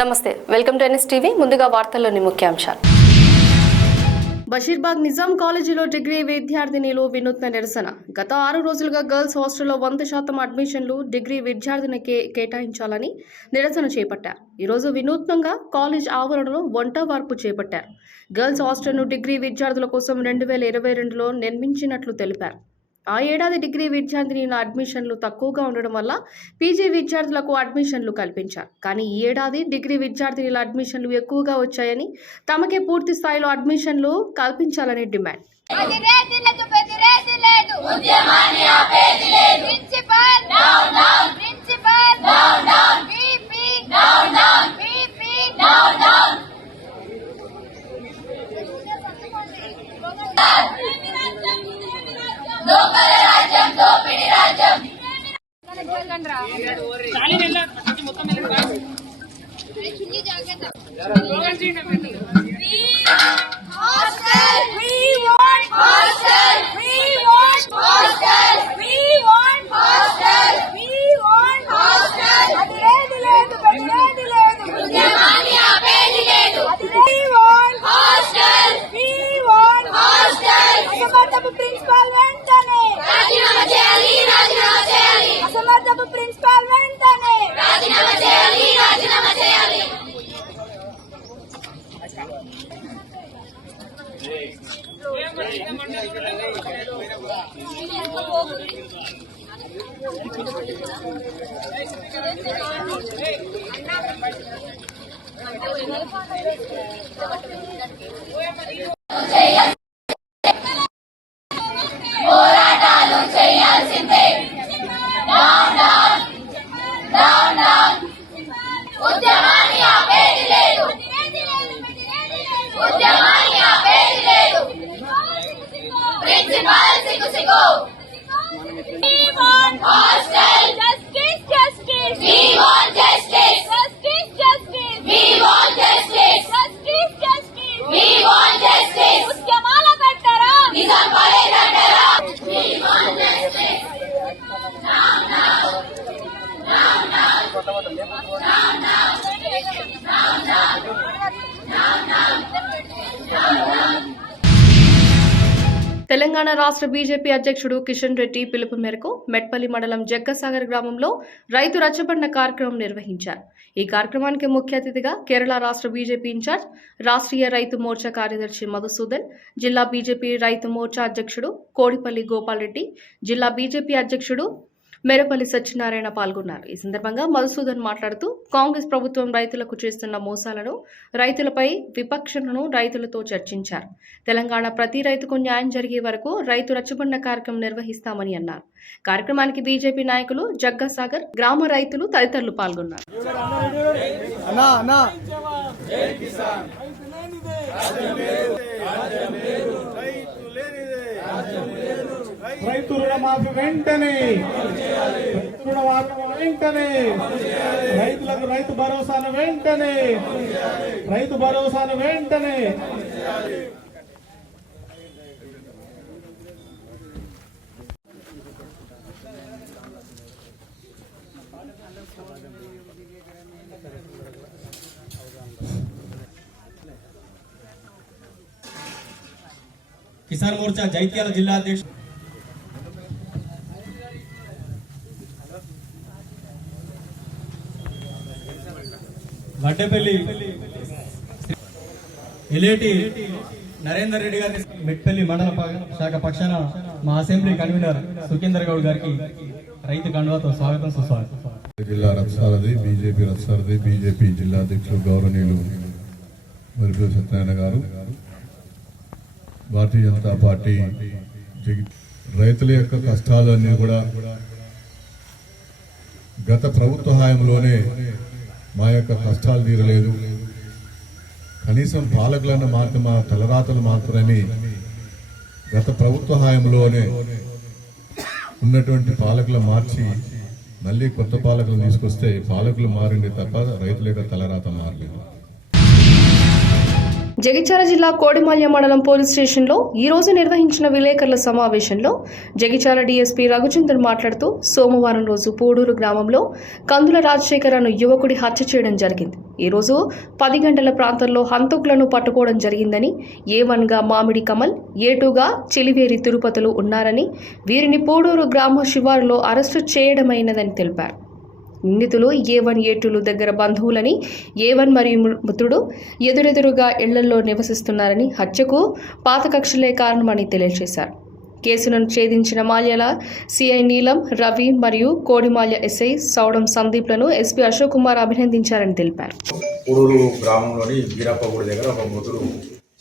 నమస్తే, welcome to NS TV. ముందుగా వార్తల్లోని ముఖ్యాంశాలు. బషీర్బాగ్ నిజాం కాలేజీలో డిగ్రీ విద్యార్థినిలు వినూత్న నిరసన. గత 6 రోజులుగా గర్ల్స్ హాస్టల్లో 100% అడ్మిషన్లు డిగ్రీ విద్యార్థినికి కేటాయించాలని నిరసన చేపట్టారు. ఈరోజు వినూత్నంగా కాలేజ్ ఆవరణలో వంట వార్పు చేపట్టారు. గర్ల్స్ హాస్టల్ను డిగ్రీ విద్యార్థుల కోసం 2022లో నిర్మించినట్లు తెలిపారు. ఆ ఏడాది డిగ్రీ విద్యార్థినిల అడ్మిషన్లు తక్కువగా ఉండడం వల్ల పీజీ విద్యార్థులకు అడ్మిషన్లు కల్పించారు. కానీ ఈ ఏడాది డిగ్రీ విద్యార్థినిల అడ్మిషన్లు ఎక్కువగా వచ్చాయని, తమకే పూర్తి స్థాయిలో అడ్మిషన్లు కల్పించాలని డిమాండ్. పోరాటాలు చేయాల్సిందే. ఉద్యమాన్ని ఆపేది లేదు. ప్రిన్సిపల్ సిగ్గు. We want hostel justice. We want justice. We want justice. We want justice. ఉద్యమాల కట్టరా నిజాం కాలేజ్ అంటారా. We want justice. తెలంగాణ రాష్ట్ర బీజేపీ అధ్యక్షుడు కిషన్ రెడ్డి పిలుపు మేరకు మెట్పల్లి మండలం జగ్గసాగర్ గ్రామంలో రైతు రచ్చబండ కార్యక్రమం నిర్వహించారు. ఈ కార్యక్రమానికి ముఖ్య అతిథిగా కేరళ రాష్ట్ర బీజేపీ ఇన్ఛార్జ్, రాష్ట్రీయ రైతు మోర్చా కార్యదర్శి మధుసూదన్, జిల్లా బీజేపీ రైతు మోర్చా అధ్యక్షుడు కోడిపల్లి గోపాల్ రెడ్డి, జిల్లా బీజేపీ అధ్యక్షుడు మెరపల్లి సత్యనారాయణ పాల్గొన్నారు. ఈ సందర్భంగా మధుసూదన్ మాట్లాడుతూ కాంగ్రెస్ ప్రభుత్వం రైతులకు చేస్తున్న మోసాలను, రైతులపై విపక్షలను రైతులతో చర్చించారు. తెలంగాణ ప్రతి రైతుకు న్యాయం జరిగే వరకు రైతు రచ్చబండ కార్యక్రమం నిర్వహిస్తామని అన్నారు. కార్యక్రమానికి బీజేపీ నాయకులు, జగ్గసాగర్ గ్రామ రైతులు తదితరులు పాల్గొన్నారు. రైతు రుణమాఫీ వెంటనే, రైతులకు రైతు భరోసాను వెంటనే. కిసాన్ మోర్చా జైత్యాల జిల్లా అధ్యక్షుడు వడ్డేపల్లి ఎలేటి నరేందర్ రెడ్డి గారి, మెట్పల్లి మండల శాఖ పక్షాన మా అసెంబ్లీ కన్వీనర్ సుఖేందర్ గౌడ్ గారికి రైతు కండువాతో స్వాగతం, సుస్వాగతం. జిల్లా రథసారథి, బీజేపీ రథసారథి, బీజేపీ జిల్లా అధ్యక్షులు గౌరవనీయులు మెరపల్లి సత్యనారాయణ గారు, భారతీయ జనతా పార్టీ రైతుల యొక్క కష్టాలన్నీ కూడా గత ప్రభుత్వ హయాంలోనే మా యొక్క కష్టాలు తీరలేదు, కనీసం పాలకులను మాత్రం మా తలరాతలు మాత్రమని గత ప్రభుత్వ హయాంలోనే ఉన్నటువంటి పాలకులు మార్చి మళ్ళీ కొత్త పాలకులు తీసుకొస్తే పాలకులు మారింది తప్ప రైతుల యొక్క తలరాత మారలేదు. జగిత్యాల జిల్లా కోడిమాల్య మండలం పోలీస్ స్టేషన్లో ఈ రోజు నిర్వహించిన విలేకరుల సమావేశంలో జగిత్యాల డీఎస్పీ రఘుచందర్ మాట్లాడుతూ సోమవారం రోజు పూడూరు గ్రామంలో కందుల రాజశేఖర్ అను యువకుడి హత్య చేయడం జరిగింది. ఈ రోజు 10 గంటల ప్రాంతంలో హంతకులను పట్టుకోవడం జరిగిందని, A1గా మామిడి కమల్, A2గా చిలివేరి తిరుపతులు ఉన్నారని, వీరిని పూడూరు గ్రామ శివారులో అరెస్టు చేయడమైనదని తెలిపారు. నిందితులు A1, A2లు దగ్గర బంధువులని, A1 మరియు మృతుడు ఎదురెదురుగా ఇళ్లలో నివసిస్తున్నారని, హత్యకు పాత కక్షలే కారణమని తెలియజేశారు. కేసులను ఛేదించిన మాల్యాల సిఐ నీలం, రవి మరియు కోడిమాల్య ఎస్ఐ సౌడం సందీప్లను ఎస్పీ అశోక్ కుమార్ అభినందించారని తెలిపారు. పూడూరు గ్రామంలోని వీరప్పగూడి దగ్గర ఒక మృతుడు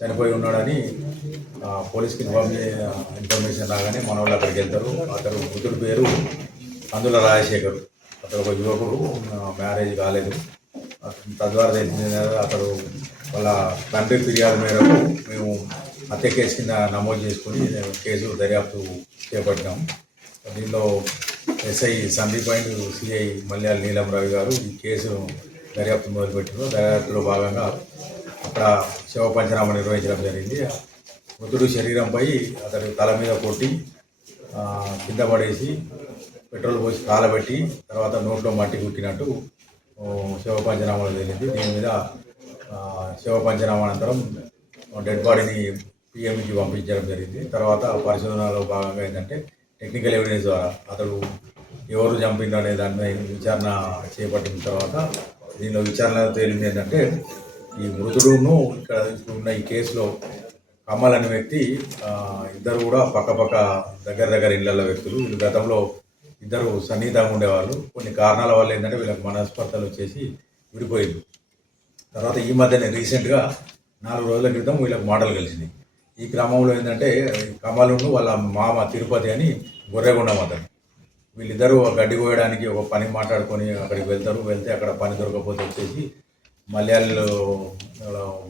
చనిపోయి ఉన్నాడని పోలీస్కి ఇన్ఫర్మేషన్ రాగానే మన వాళ్ళు అక్కడికి వెళ్తారు. అతడు మృతుడి పేరు కందుల రాజశేఖర్. అతడు ఒక యువకుడు, మ్యారేజ్ కాలేదు. తద్వారా తెలిసింది అతడు వాళ్ళ తండ్రి ఫిర్యాదు మేరకు మేము హత్య కేసు కింద నమోదు చేసుకుని కేసు దర్యాప్తు చేపట్టాము. దీనిలో SI Sandeep and CI Malyala Neelam Ravi గారు ఈ కేసు దర్యాప్తు మొదలుపెట్టారు. దర్యాప్తులో భాగంగా అక్కడ శవ పంచనామా నిర్వహించడం జరిగింది. మృతుడు శరీరంపై అతడు తల మీద కొట్టి కింద పడేసి పెట్రోల్ పోసి కాలబెట్టి తర్వాత నోట్లో మట్టి కుట్టినట్టు శవ పంచనామాలో తేలింది. దీని మీద శవ పంచనామా అనంతరం డెడ్ బాడీని పిఎంకి పంపించడం జరిగింది. తర్వాత పరిశోధనలో భాగంగా ఏంటంటే టెక్నికల్ ఎవిడెన్స్ ద్వారా అతడు ఎవరు చంపిండు అనే దాని మీద విచారణ చేపట్టిన తర్వాత దీనిలో విచారణ తేలింది ఏంటంటే ఈ మృతుడును ఇక్కడ ఉన్న ఈ కేసులో కమల్ అనే వ్యక్తి, ఇద్దరు కూడా పక్క దగ్గర ఇళ్ల వ్యక్తులు. వీళ్ళు గతంలో ఇద్దరు సన్నిహితంగా ఉండేవాళ్ళు. కొన్ని కారణాల వల్ల ఏంటంటే వీళ్ళకి మనస్పర్ధలు వచ్చేసి విడిపోయింది. తర్వాత ఈ మధ్యనే రీసెంట్గా 4 రోజుల క్రితం వీళ్ళకి మాటలు కలిసింది. ఈ క్రమంలో ఏంటంటే కమలును వాళ్ళ మామ తిరుపతి అని గొర్రెగొండం అతను, వీళ్ళిద్దరూ గడ్డి కోయడానికి ఒక పని మాట్లాడుకొని అక్కడికి వెళ్తారు. వెళ్తే అక్కడ పని దొరకకపోతే వచ్చేసి మలయాళంలో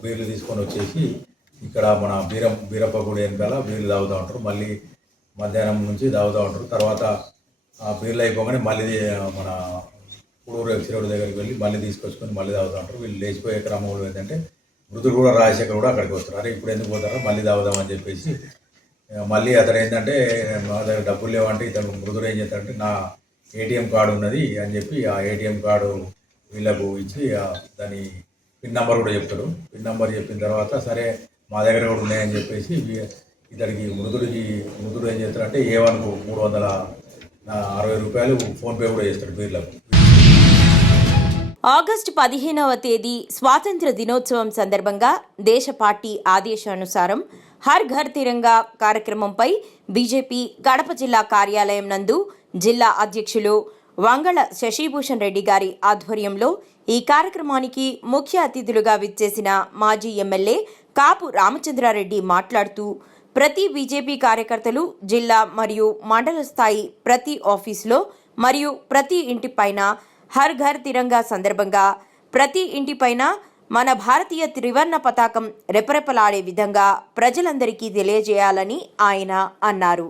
బీర్లు తీసుకొని వచ్చేసి ఇక్కడ మన వీరప్పగూడి వెనకాల బీర్లు తాగుతూ ఉంటారు. మళ్ళీ మధ్యాహ్నం నుంచి తాగుతూ ఉంటారు. తర్వాత ఆ బీర్లు అయిపోగానే మళ్ళీ మన పూడూరు ఎక్సిరోడ్ దగ్గరికి వెళ్ళి మళ్ళీ తీసుకొచ్చుకొని మళ్ళీ తాగుతూ ఉంటారు. వీళ్ళు లేచిపోయే క్రమంలో ఏంటంటే మృతుడు కూడా రాజశేఖర్ కూడా అక్కడికి వస్తారు. అరే ఇప్పుడు ఎందుకు పోతారో మళ్ళీ తాగుదామని చెప్పేసి మళ్ళీ అతను ఏంటంటే మా దగ్గర డబ్బులు లేవంటే ఇతను మృతుడు ఏం చేస్తాడంటే నా ఏటీఎం కార్డు ఉన్నది అని చెప్పి ఆ ఏటీఎం కార్డు వీళ్ళకు ఇచ్చి దాని పిన్ నెంబర్ కూడా చెప్తాడు. పిన్ నెంబర్ చెప్పిన తర్వాత సరే మా దగ్గర కూడా ఉన్నాయని చెప్పేసి ఇతడికి మృతుడు ఏం చేస్తాడంటే A1కు 360 రూపాయలు ఫోన్పే కూడా చేస్తాడు బీర్లకు. ఆగస్టు 15వ తేదీ స్వాతంత్ర దినోత్సవం సందర్భంగా దేశ పార్టీ ఆదేశానుసారం హర్ ఘర్ తిరంగా కార్యక్రమంపై బీజేపీ కడప జిల్లా కార్యాలయం నందు జిల్లా అధ్యక్షులు వంగళ శశిభూషణ్ రెడ్డి గారి ఆధ్వర్యంలో ఈ కార్యక్రమానికి ముఖ్య అతిథులుగా విచ్చేసిన మాజీ ఎమ్మెల్యే కాపు రామచంద్రారెడ్డి మాట్లాడుతూ ప్రతి బీజేపీ కార్యకర్తలు జిల్లా మరియు మండల స్థాయి ప్రతి ఆఫీసులో మరియు ప్రతి ఇంటిపైన హర్ ఘర్ తిరంగా సందర్భంగా ప్రతి ఇంటిపైన మన భారతీయ త్రివర్ణ పతాకం రెపరెపలాడే విధంగా ప్రజలందరికీ తెలియజేయాలని ఆయన అన్నారు.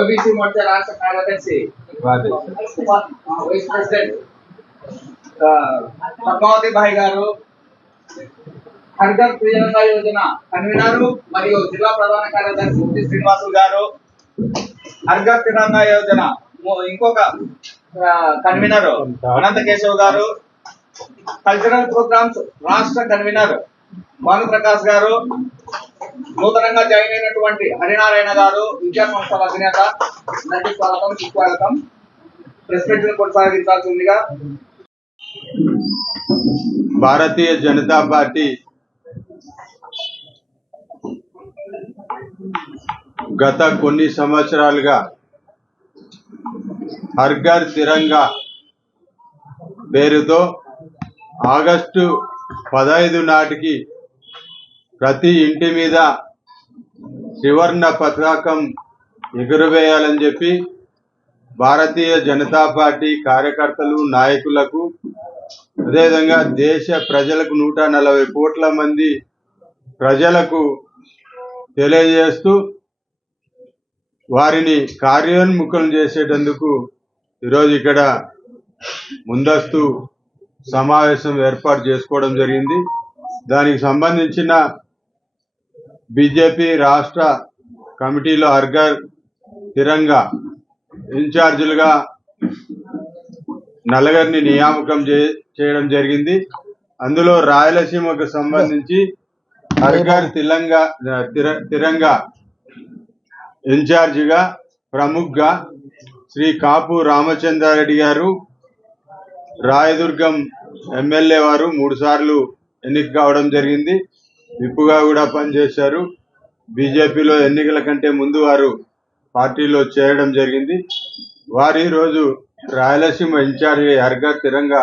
ఓబీసీ మోర్చా రాష్ట్ర కార్యదర్శి వైస్ ప్రెసిడెంట్ పద్మావతి భాయ్ గారు, హర్ ఘర్ తిరంగా యోజన కన్వీనర్ మరియు జిల్లా ప్రధాన కార్యదర్శి ముత్తి శ్రీనివాసులు గారు, హర్ ఘర్ తిరంగా యోజన ఇంకొక కన్వీనర్ అనంత కేశవ్ గారు, కల్చరల్ ప్రోగ్రామ్స్ రాష్ట్ర కన్వీనర్ భానుప్రకాష్ గారు, నూతనంగా జాయిన్ అయినటువంటి హరినారాయణ గారు, విద్యా సంస్థల అధినేత, అందరికీ స్వాగతం సుస్వాగతం. ప్రెస్ మీట్ కొనసాగించాల్సిందిగా. భారతీయ జనతా పార్టీ గత కొన్ని సంవత్సరాలుగా హర్ ఘర్ తిరంగా పేరుతో ఆగస్టు 15 నాటికి ప్రతి ఇంటి మీద త్రివర్ణ పతాకం ఎగురవేయాలని చెప్పి భారతీయ జనతా పార్టీ కార్యకర్తలు, నాయకులకు, అదేవిధంగా దేశ ప్రజలకు 140 కోట్ల మంది ప్రజలకు తెలియజేస్తూ వారిని కార్యోన్ముఖం చేసేటందుకు ఈరోజు ఇక్కడ ముందస్తు సమావేశం ఏర్పాటు చేసుకోవడం జరిగింది. దానికి సంబంధించిన బీజేపీ రాష్ట్ర కమిటీలో హర్ఘర్ తిరంగా ఇన్ఛార్జీలుగా నలుగురిని నియామకం చేయడం జరిగింది. అందులో రాయలసీమకు సంబంధించి హర్ఘర్ తిరంగా ఇన్ఛార్జిగా ప్రముఖగా శ్రీ కాపు రామచంద్రారెడ్డి గారు, రాయదుర్గం ఎమ్మెల్యే వారు 3 సార్లు ఎన్నిక కావడం జరిగింది. విప్పుగా కూడా పనిచేశారు. బీజేపీలో ఎన్నికల కంటే ముందు వారు పార్టీలో చేరడం జరిగింది. వారు ఈరోజు రాయలసీమ ఇన్ఛార్జి హర్ఘర్ తిరంగా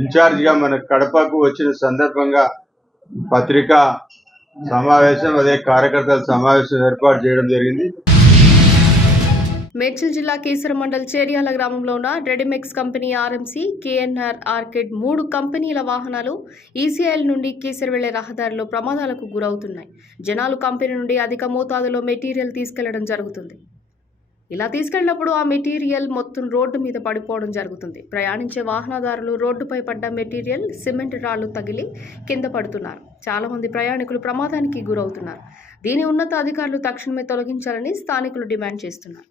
ఇన్ఛార్జిగా మన కడపకు వచ్చిన సందర్భంగా పత్రికా సమావేశం, అదే కార్యకర్తల సమావేశం ఏర్పాటు చేయడం జరిగింది. మేడ్చల్ జిల్లా కీసర మండల్ చేర్యాల గ్రామంలో ఉన్న రెడిమెక్స్ కంపెనీ ఆర్ఎంసీ, కేఎన్ఆర్ ఆర్కిడ్ 3 కంపెనీల వాహనాలు ఈసీఐల్ నుండి కీసర వెళ్లే రహదారిలో ప్రమాదాలకు గురవుతున్నాయి. జనాలు కంపెనీ నుండి అధిక మోతాదులో మెటీరియల్ తీసుకెళ్లడం జరుగుతుంది. ఇలా తీసుకెళ్లినప్పుడు ఆ మెటీరియల్ మొత్తం రోడ్డు మీద పడిపోవడం జరుగుతుంది. ప్రయాణించే వాహనదారులు రోడ్డుపై పడ్డ మెటీరియల్ సిమెంట్ రాళ్లు తగిలి కింద పడుతున్నారు. చాలా మంది ప్రయాణికులు ప్రమాదానికి గురవుతున్నారు. దీని ఉన్నత అధికారులు తక్షణమే తొలగించాలని స్థానికులు డిమాండ్ చేస్తున్నారు.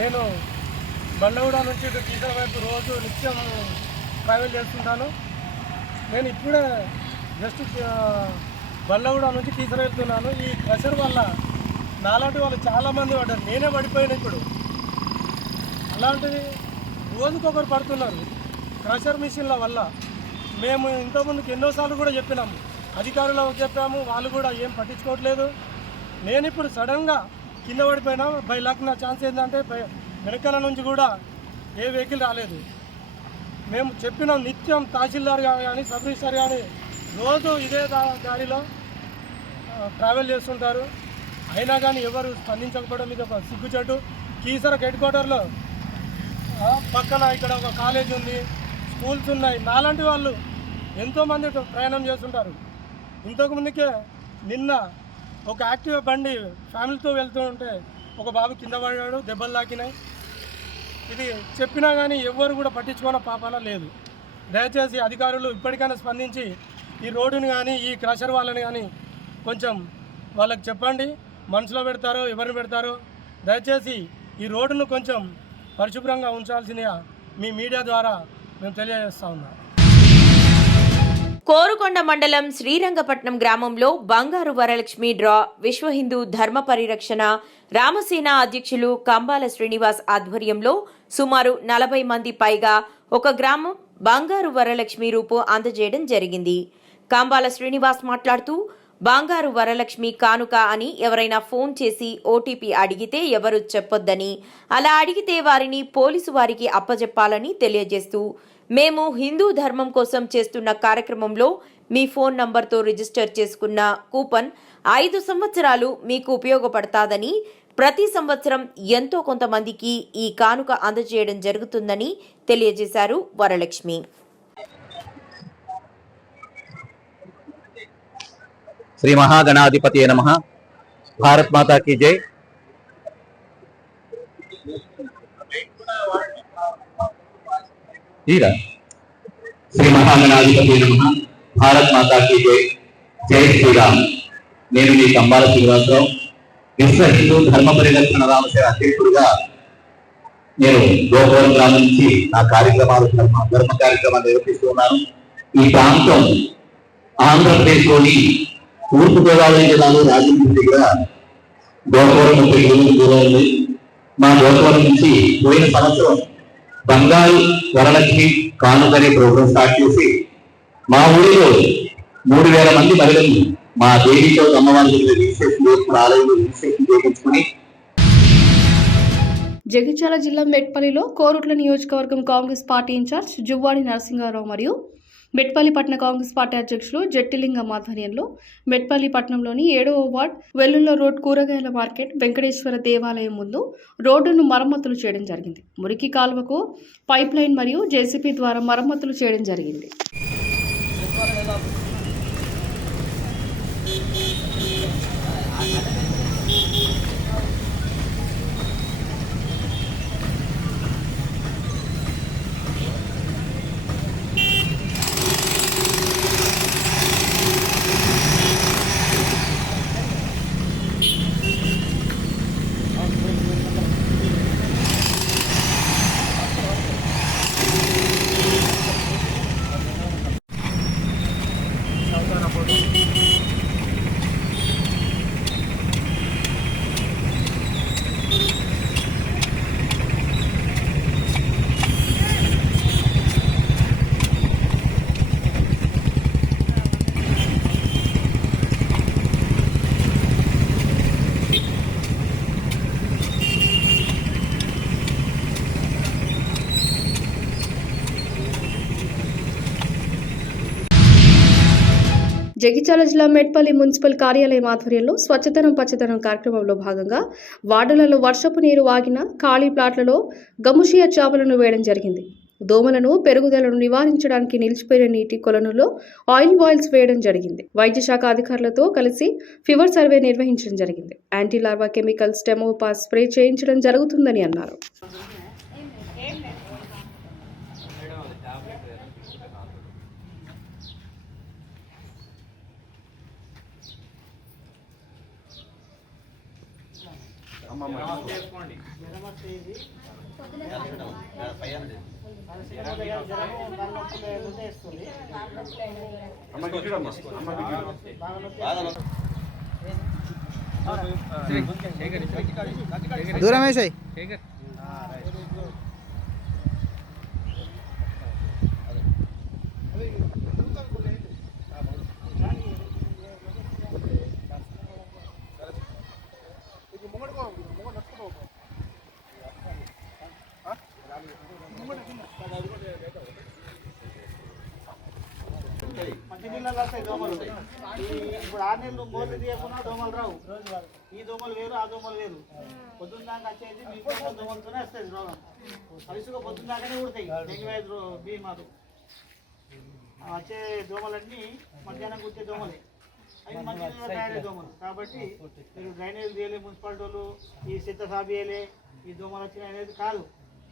నేను బండగూడ నుంచి కీసర వైపు రోజు నిత్యం ట్రావెల్ చేస్తుంటాను. నేను ఇప్పుడే జస్ట్ బండగూడ నుంచి కీసర వెళ్తున్నాను. ఈ క్రషర్ వల్ల నాలాంటి వాళ్ళు చాలామంది పడ్డారు. నేనే పడిపోయాను. ఇప్పుడు అలాంటిది రోజుకొకరు పడుతున్నారు క్రషర్ మిషన్ల వల్ల. మేము ఇంతకుముందుకు ఎన్నోసార్లు కూడా చెప్పినాము, అధికారులకు చెప్పాము, వాళ్ళు కూడా ఏం పట్టించుకోవట్లేదు. నేను ఇప్పుడు సడన్గా కింద పడిపోయినా. బై లక్ నా ఛాన్స్ ఏంటంటే వెనకాల నుంచి కూడా ఏ వెహికల్ రాలేదు. మేము చెప్పినాం, నిత్యం తహసీల్దార్ కానీ సబ్ రిజిస్టర్ కానీ రోజు ఇదే గాడిలో ట్రావెల్ చేస్తుంటారు. అయినా కానీ ఎవరు స్పందించకపోవడం మీద ఒక సిగ్గుచెట్టు. కీసర హెడ్ క్వార్టర్లో పక్కన ఇక్కడ ఒక కాలేజ్ ఉంది, స్కూల్స్ ఉన్నాయి. నాలాంటి వాళ్ళు ఎంతోమంది ప్రయాణం చేస్తుంటారు. ఇంతకుముందుకే నిన్న ఒక యాక్టివ్ బండి ఫ్యామిలీతో వెళ్తూ ఉంటే ఒక బాబు కింద పడ్డాడు, దెబ్బలు తాకినాయి. ఇది చెప్పినా కానీ ఎవరు కూడా పట్టించుకున్న పాపాన లేదు. దయచేసి అధికారులు ఇప్పటికైనా స్పందించి ఈ రోడ్డుని కానీ ఈ క్రషర్ వాళ్ళని కానీ కొంచెం వాళ్ళకి చెప్పండి. మనసులో పెడతారో ఎవరిని పెడతారో దయచేసి ఈ రోడ్డును కొంచెం పరిశుభ్రంగా ఉంచాల్సిందిగా మీ మీడియా ద్వారా మేము తెలియజేస్తా ఉన్నాం. కోరుకొండ మండలం శ్రీరంగపట్నం గ్రామంలో బంగారు వరలక్ష్మి డ్రా విశ్వ హిందూ ధర్మ పరిరక్షణ రామసేన అధ్యక్షులు కంబాల శ్రీనివాస్ ఆధ్వర్యంలో సుమారు 40 మంది పైగా ఒక గ్రామం బంగారు వరలక్ష్మి రూపు అందజేయడం జరిగింది. కంబాల శ్రీనివాస్ మాట్లాడుతూ, బంగారు వరలక్ష్మి కానుక అని ఎవరైనా ఫోన్ చేసి ఓటీపీ అడిగితే ఎవరు చెప్పొద్దని, అలా అడిగితే వారిని పోలీసు వారికి అప్పజెప్పాలని తెలియజేస్తూ, మేము హిందూ ధర్మం కోసం చేస్తున్న కార్యక్రమంలో మీ ఫోన్ నంబర్తో రిజిస్టర్ చేసుకున్న కూపన్ 5 సంవత్సరాలు మీకు ఉపయోగపడతాదని, ప్రతి సంవత్సరం ఎంతో కొంతమందికి ఈ కానుక అందజేయడం జరుగుతుందని తెలియజేశారు వరలక్ష్మి. శ్రీ మహాగణాధిపతి నమః. భారత్ మాతా కీ జై. శ్రీ మహాగణాధిపతి నమః. భారత్ మాతా కీ జై. జై శ్రీరామ్. నేను మీ కంబాల శ్రీనివాసరావు, విశ్వ హిందూ ధర్మ పరిరక్షణ రామసేన అధ్యక్షుడిగా నేను గోపురం గ్రామం నుంచి నా కార్యక్రమాలు ధర్మ కార్యక్రమాలు నిర్వహిస్తూ ఉన్నాను. ఈ ప్రాంతం ఆంధ్రప్రదేశ్లోని తూర్పు గోదావరి జిల్లాలో రాజమండ్రి దగ్గర గోకవరం 30 కిలోమీటర్ల దూరం ఉంది. మా గోకవరం నుంచి పోయిన సంవత్సరం బంగారు వరలక్ష్మి కానుకనే ప్రోగ్రాం స్టార్ట్ చేసి మా ఊరిలో 3,000 మంది మహిళలు మా దేవితో అమ్మవారి రిజిస్ట్రేషన్ ఆలయంలో రిజిస్ట్రేషన్ చేయించుకుని జగిత్యాల జిల్లా మెట్పల్లిలో కోరుట్ల నియోజకవర్గం కాంగ్రెస్ పార్టీ ఇన్ఛార్జ్ జువ్వాడి నరసింహారావు మరియు మెట్పల్లి పట్టణ కాంగ్రెస్ పార్టీ అధ్యక్షులు జట్టిలింగం ఆధ్వర్యంలో మెట్పల్లి పట్టణంలోని 7వ వార్డ్ వెల్లుల్ల రోడ్ కూరగాయల మార్కెట్ వెంకటేశ్వర దేవాలయం ముందు రోడ్డును మరమ్మతులు చేయడం జరిగింది. మురికి కాలువకు పైప్ లైన్ మరియు జేసీబీ ద్వారా మరమ్మతులు చేయడం జరిగింది. జగిత్యాల జిల్లా మెట్పల్లి మున్సిపల్ కార్యాలయం ఆధ్వర్యంలో స్వచ్ఛతనం పచ్చదనం కార్యక్రమంలో భాగంగా వార్డులలో వర్షపు నీరు వాగిన ఖాళీ ప్లాట్లలో గముషియా చేపలను వేయడం జరిగింది. దోమలను పెరుగుదలను నివారించడానికి నిలిచిపోయిన నీటి కొలనులో ఆయిల్ బాయిల్స్ వేయడం జరిగింది. వైద్య శాఖ అధికారులతో కలిసి ఫీవర్ సర్వే నిర్వహించడం జరిగింది. యాంటీ లార్వా కెమికల్స్ టెమోపాస్ స్ప్రే చేయించడం జరుగుతుందని అన్నారు. దూరం వేసాయి మంచినీళ్ళలో వస్తాయి దోమలు. ఇప్పుడు 6 నెలలు మోసి తీయకుండా దోమలు రావు. ఈ దోమలు వేరు, ఆ దోమలు వేరు. పొద్దున్న దాకా వచ్చేది మీకు దోమలతోనే వస్తుంది రోగం. అలుసుగా పొద్దున్న దాకానే ఉడతాయి. డెంగ్యూ బీమారు వచ్చే దోమలన్నీ మధ్యాహ్నం కుట్టే దోమలే. అవి మంచినీళ్ళలో తయారయ్యే దోమలు. కాబట్టి మీరు డ్రైనేజ్ తీయలే, మున్సిపాలిటీ వాళ్ళు ఈ సిత్త సాబియలే, ఈ దోమలు వచ్చినాయి అనేది కాదు.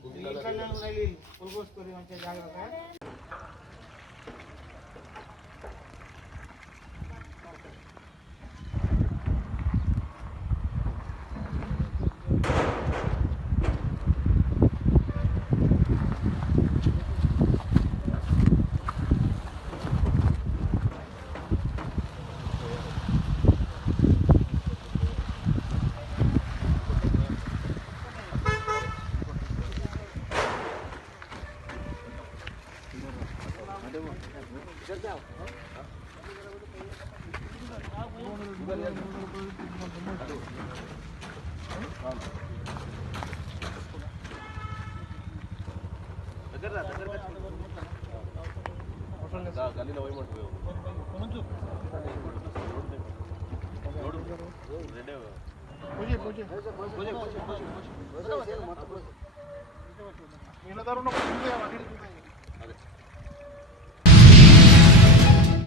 ఇంట్లో ఉన్నాయి నీళ్ళు పొలుకోసుకొని మంచిగా జాగ్రత్తగా.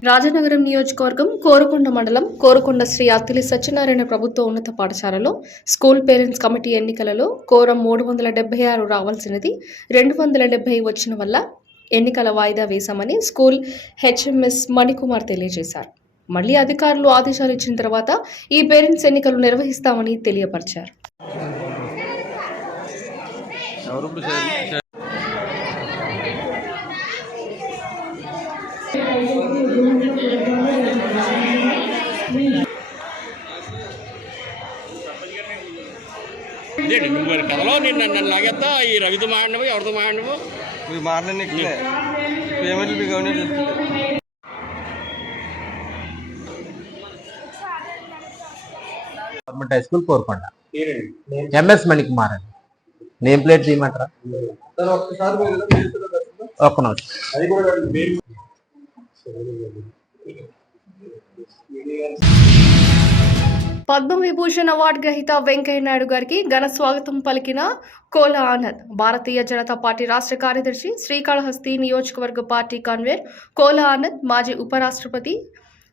రాజనగరం నియోజకవర్గం కోరుకొండ మండలం కోరుకొండ శ్రీ అత్తిలి సత్యనారాయణ ప్రభుత్వ ఉన్నత పాఠశాలలో స్కూల్ పేరెంట్స్ కమిటీ ఎన్నికలలో కోరం 376 రావాల్సినది 270 వచ్చిన వల్ల ఎన్నికల వాయిదా వేశామని స్కూల్ హెచ్ఎంఎస్ మణికుమార్ తెలియజేశారు. మళ్లీ అధికారులు ఆదేశాలు ఇచ్చిన తర్వాత ఈ పేరెంట్స్ ఎన్నికలు నిర్వహిస్తామని తెలియపరిచారు. మరి కథలో నన్ను లాగేస్తా ఈ రవితో మాట్లాడము ఎవరితో మాట్లాడము government high school Korukonda MS Manikumar అండి. నేమ్ ప్లేట్ తీయమంటారా? ఒక్క నిమిషం. పద్మవిభూషణ్ అవార్డు గ్రహీత వెంకయ్య నాయుడు గారికి ఘన స్వాగతం పలికిన కోల ఆనంద్. భారతీయ జనతా పార్టీ రాష్ట్ర కార్యదర్శి, శ్రీకాళహస్తి నియోజకవర్గ పార్టీ కన్వీనర్ కోల ఆనంద్ మాజీ ఉపరాష్ట్రపతి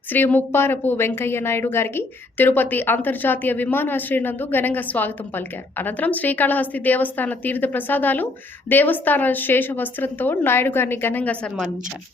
శ్రీ ముప్పారపు వెంకయ్య నాయుడు గారికి తిరుపతి అంతర్జాతీయ విమానాశ్రయం నందు ఘనంగా స్వాగతం పలికారు. అనంతరం శ్రీకాళహస్తి దేవస్థాన తీర్థ ప్రసాదాలు, దేవస్థాన శేష వస్త్రంతో నాయుడు గారిని ఘనంగా సన్మానించారు.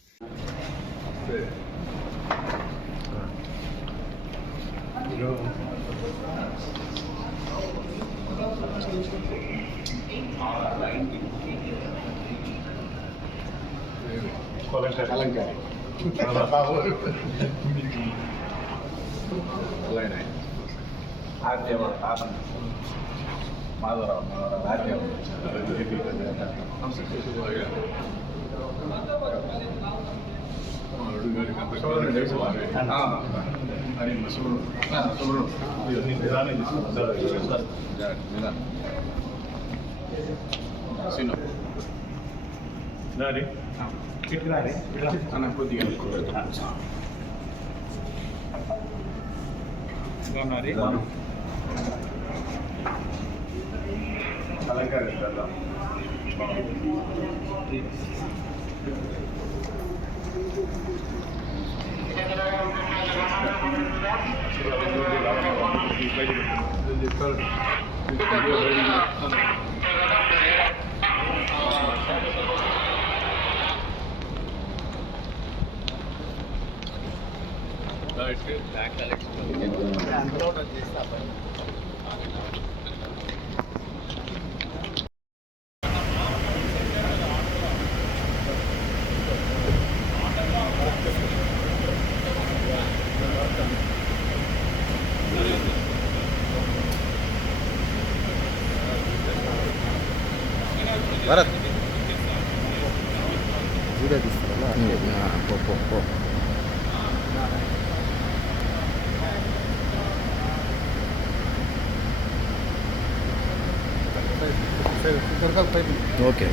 ఓకే.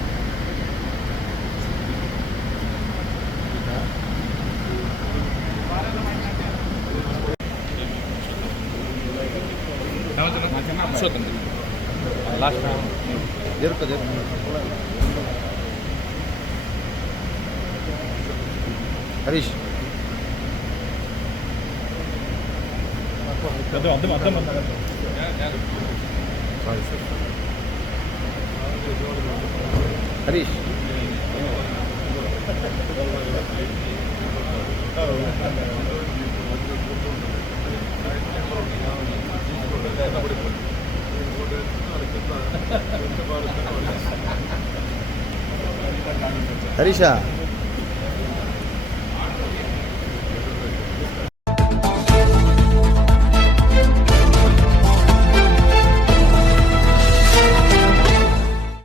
హరీష్ హరీష్ హరీషా